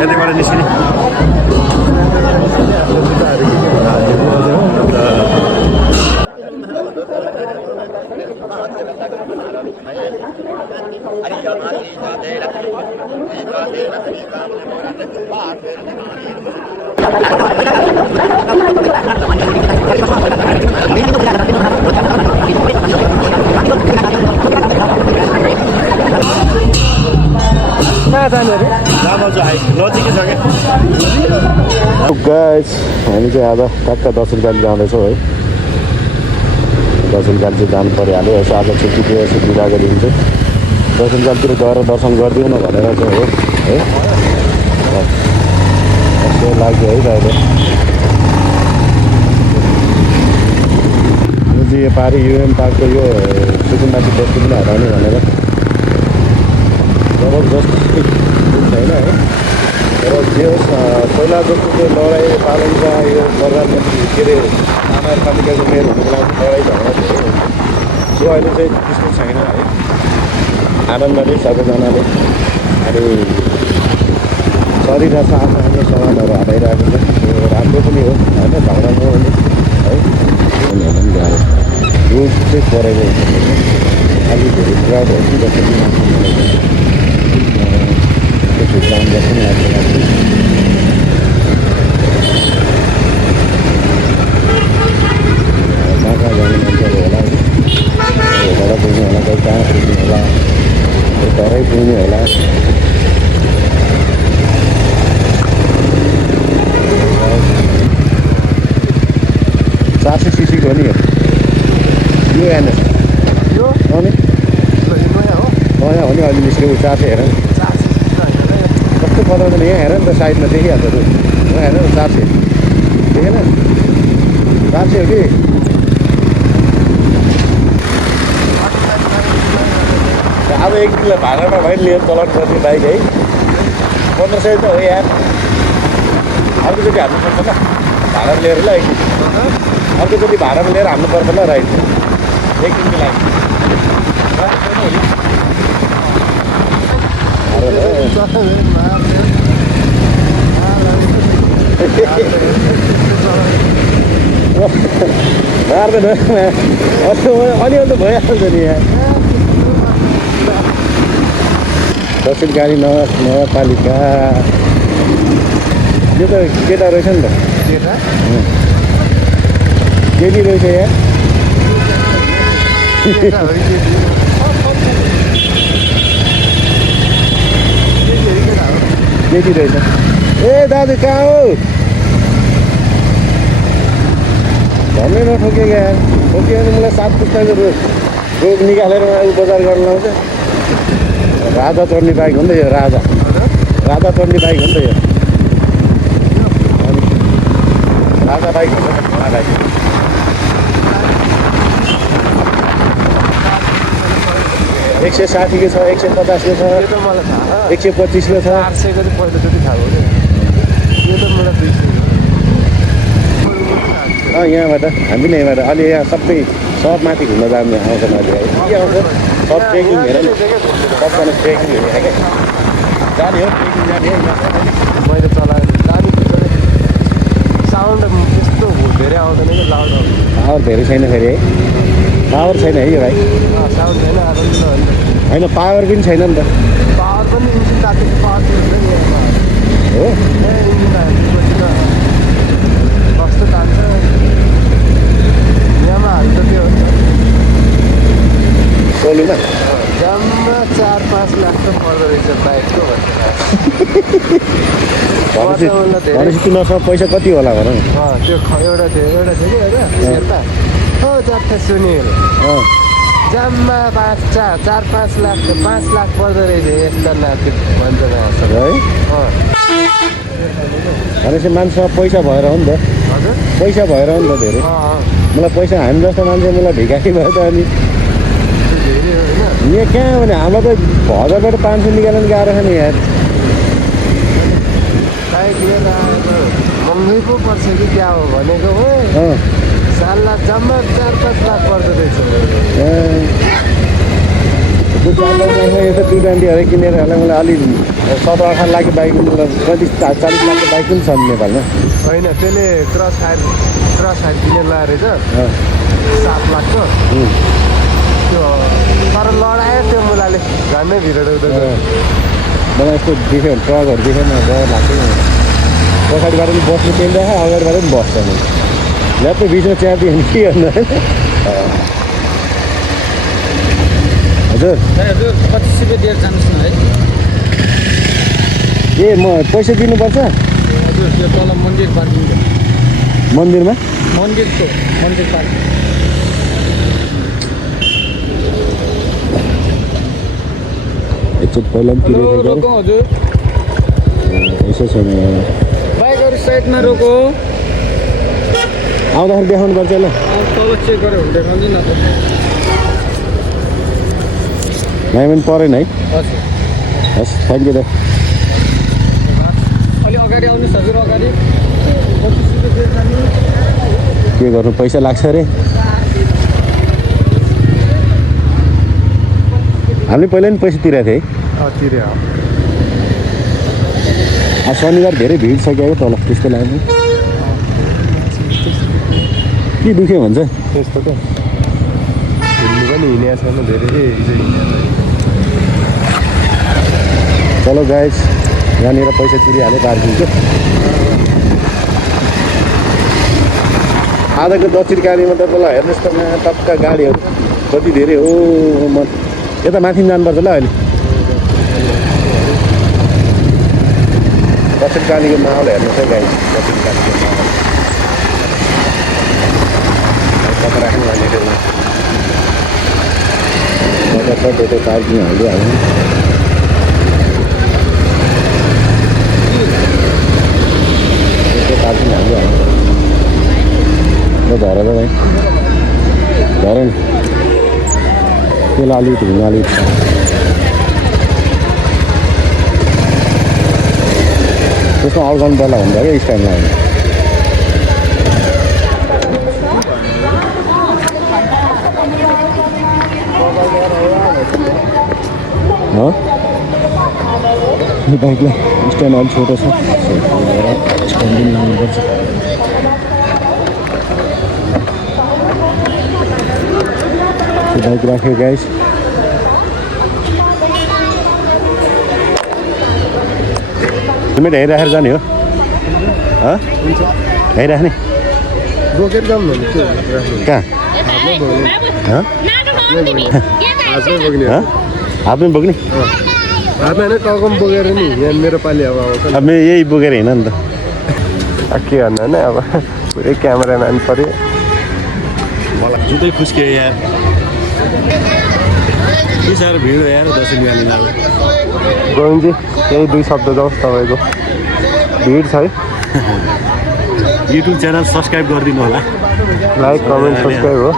यतैबाट निस्किने नजिकै छ गाइस हामी चाहिँ आज टक्क दक्षिणकाली जाँदैछौँ है दक्षिणकाली चाहिँ जानु परिहाल्यो यसो आज छुट्टी दियो छुट्टी लागेको दिन चाहिँ दक्षिणकालीतिर गएर दर्शन गरिदिउँ न भनेर चाहिँ हो है यसो लाग्यो है त अहिले यो चाहिँ यो पारि युएम पार्कको यो सुकुम्बासी बस्ती पनि हटाउने भनेर जबरजस्त छैन है तर जे होस् पहिला जस्तो त्यो लडाइँ पालनका यो प्रधानमन्त्री के अरे नगरपालिकाको मेयर हुनुको लागि लडाइँ झगडा थियो सो अहिले चाहिँ त्यस्तो छैन है आनन्दले सबैजनाले अनि चलिरहेछ आफ्नो आफ्नो सामानहरू हटाइरहेको छ त्यो राम्रो पनि हो होइन झगडा नहुने है उनीहरूलाई पनि गाह्रो रोड चाहिँ परेको हुन्छ अलिक धेरै क्राउड हो कि जसरी त्यो काम जस्तो पनि लाग्छ कहाँ कहाँ जाने मान्छेहरू होला घोडा पुग्ने होला कोही कहाँ पुग्ने होला कोही तरै पुग्ने होला 400 cc को नि यो एनएस यो अनि नयाँ हो नयाँ हो नि अहिले निस्केको 400 हेर कस्तो पताउँदैन यहाँ हेर नि त साइडमा देखिहाल्छ त यहाँ हेर न 400 देखेन 400 हो कि अब एक दिनलाई भाडामा भयो लिएर चलाउनु पर्ने बाइक है 1500 त हो यार अर्कोचोटि हाल्नुपर्छ ल भाडा लिएर ल अर्कोचोटि भाडामा लिएर हाल्नु पर्छ ल राइट एक दिनको लागि मार्दैन अलिअलि त भइहाल्छ नि यहाँ दक्षिणकाली नगरपालिका यो त केटा रहेछ नि त केटी रहेछ यहाँ केटी रहेछ ए दाजु कहाँ हो भन्नै नठोके यार ठोक्यो भने मलाई 7 पुस्ताको रोग निकालेर बजार गर्न लाउँछ राजा चढ्ने बाइक हो नि त यो राजा चढ्ने बाइक हो नि त यो राजा बाइक हो नि त बाइक 160 को छ 150 को छ 125 को छ 800 को पहिलोचोटि थाहा भयो यो त मलाई 200 यहाँबाट हामी नै यहाँबाट अलि यहाँ सबै सब माथि घुम्न जानु आउँछ माथि है के आउँछ सब ट्रेकिङ हेर नि सबजना ट्रेकिङ हेरेको क्या जाने हो ट्रेकिङ जाने हो मैले चलाएँ जाने साउन्ड त्यस्तो धेरै आउँदैन कि लाउड आउँछ पावर धेरै छैन फेरि है पावर छैन है यो भाइ साउन्ड छैन होइन पावर पनि छैन नि त पावर पनि इन्जिन तातेको पावर हुन्छ नि हो इन्जिन तातेपछि त कस्तो तान्छ यहाँमा हाल्छ त्यो सोलुमा जम्मा 4-5 लाख त पर्दो रहेछ बाइकको भनेपछि तिमीहरूसँग पैसा कति होला भन त्यो एउटा थियो कि एउटा शेर्पा हो जात्रा सुनिल जम्मा 4-5 लाख 5 लाख पर्दो रहेछ यस्तो नाति भन्छ है भनेपछि भनेपछि मान्छेसँग पैसा भएर हो नि त हजुर पैसा भएर हो नि त धेरै मलाई पैसा हामी जस्तो मान्छे मलाई भिखारी भयो त अनि धेरै होइन यहाँ कहाँ भने हाम्रो त 1000बाट 500 निकाल्न गाह्रो छ नि यार बाइक लिएर आएको महँगै पो पर्छ कि क्या हो भनेको हो सालला जम्मा 4-5 लाख पर्दो रहेछ त्यो 4-5 लाखमा यस्तो 220 किनेर मलाई अलि 17-18 लाख बाइक 35-40 लाखको बाइक पनि छ नेपालमा। होइन त्यसले क्रस फायर किनेर लगाएर रहेछ 7 लाखको त्यो तर लडायो त्यो मुलाले झन्डै भिड उठ्दैछ। मलाई यस्तो देख्यो भने ट्रकहरू देख्यो भने डर लाग्थ्यो। पछाडिबाट पनि बस्नु पेन्दैन, अगाडिबाट पनि बस्छ नि। ल्याप्पै बिचमा च्यापियो भने के गर्नु हजुर? हजुर 25 रुपियाँ दिएर जानुहोस् न है। ए म पैसा दिनुपर्छ हजुर त्यो तल मन्दिर पार्किङ मन्दिरमा? मन्दिर पार्किङ एकचोटि पहिला पनि तिरेको रोको हजुर। यसो छैन बाइकहरू साइडमा रोको। आउँदाखेरि देखाउनु पर्छ ल। तल चेक गरेर हुन्छ देखाउँदैन त। नाइ पनि परेन है? हजुर हस् थ्याङ्क यू दा। अलि अगाडि आउनुहोस् हजुर अगाडि 25 रुपियाँ दिएर जानुहोस्। के गर्नु पैसा लाग्छ अरे? हामीले पहिला पनि पैसा तिरेको थिएँ है। तिर्यो शनिबार धेरै भिड छ क्या तल त्यस्तो लाग्यो। के दुख्यो भन्छ त्यस्तो त हिँड्नु पनि हिँडेको छैन धेरै चलो गाइज यहाँनिर पैसा तिरिहाल्यो पार्किङको। आजको दक्षिण कालीमा त तल हेर्नुहोस् त टक्का गाडीहरू कति धेरै हो। म यता माथि जानुपर्छ ल अहिले। दक्षिण कालीको माहौल हेर्नुहोस् है गाइज। दक्षिण कालीको माहौल कता राख्नु भनेको त्यो पार्किङ हालिहाल्नु। पार्किङ हालिहाल्नु धर त भाइ धर नि त्यसलाई अलिकति हिँड्नु अलिकति त्यसमा अड्काउनु पर्ला भन्दा क्या स्ट्यान्डमा आउनु। बाइकलाई स्ट्यान्ड अलिक छोटो छ स्ट्यान्ड पनि लाउनुपर्छ। बाइक राख्यो गाइस। तिमी हेरिराखेर जाने हो? हेरिराख्ने बोकेर जाउँ न कहाँ? हातमै बोक्ने? हातमा होइन टाउको पनि बोकेर नि यहाँ मेरो पालि अब आउँछ। अब मेरो यही बोकेर हिँड नि त। के गर्नु होइन अब पुरै क्यामेराम्यान पऱ्यो। मलाई जुत्तै खुस्क्यो यार। के साह्रो भिड यार दक्षिण कालीमा। गोविन्दजी यही 2 शब्द जाओस् तपाईँको भिड छ है। युट्युब च्यानल सब्सक्राइब गरिदिनु होला। लाइक कमेन्ट सब्सक्राइब हो।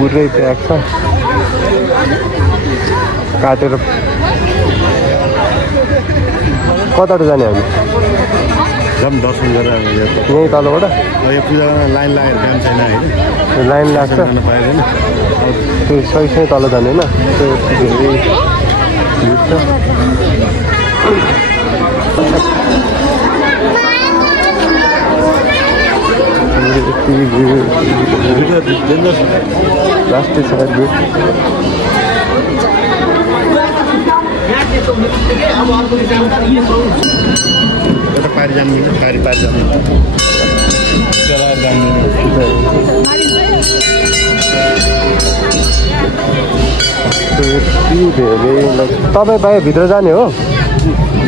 पुरै प्याक छ काटेर। कताबाट जाने हामी? एकदम दर्शन गरेर यहीँ तलबाट यो पूजामा लाइन लागेर काम छैन होइन। लाइन लाग्छ जान पाइँदैन। त्यो सही तल जाने होइन त्यो धेरै भिड छ। राष्ट्रिय सडक भिड यता पारि जानु पारि जानु तपाईँ बाहिर भित्र जाने हो?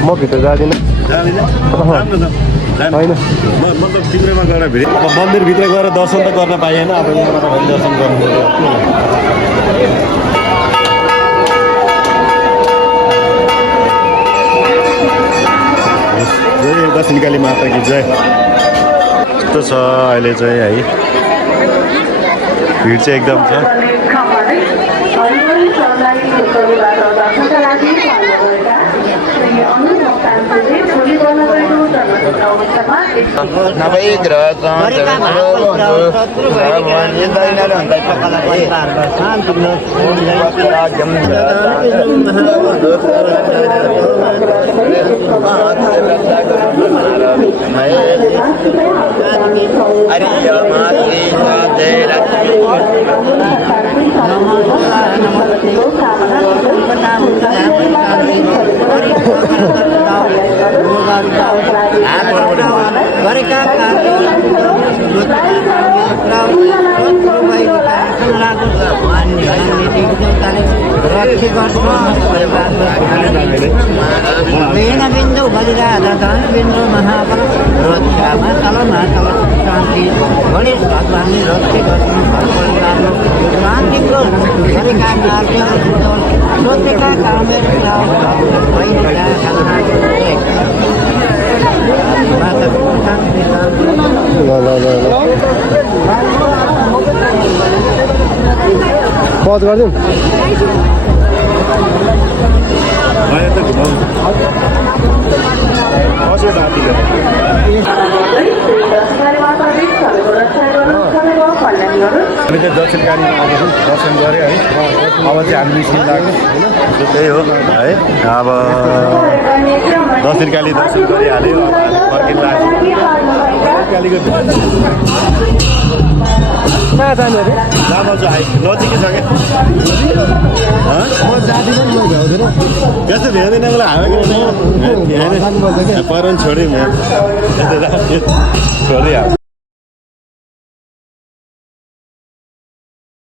म भित्र जाँदिनँ होइन। मतलब भित्रमा गएर भिड मन्दिरभित्र गएर दर्शन त गर्न पाइएन। अब यहाँबाट पनि दर्शन गर्नु जय दक्षिण काली माताकी जय। यस्तो छ अहिले चाहिँ है भिड चाहिँ एकदम छ। नवैग्रह बिन्दु बलिराधन बिन्दु महापरम तलमा तल शान्ति गणेश भगवानले रक्षा गर्नु घर परिवारमा शान्तिको गरेका कार्यहरू सोचेका कामहरू पज गरिदिउँ हामी त दक्षिणकालीमा आएको छौँ दर्शन गऱ्यो है अब चाहिँ हामी निस्किनु लाग्यो त्यही हो है अब दक्षिणकाली दर्शन गरिहाल्यो अब हामी फर्किनु लाग्छ दक्षिणकालीको कहाँ जाने अरे लामो चाहिँ नजिकै छ क्या म जाँदिनँ नि म भ्याउँदिनँ त्यस्तो भ्याउँदैन मलाई हामी पर छोड्यौँ यहाँ छोडिदियो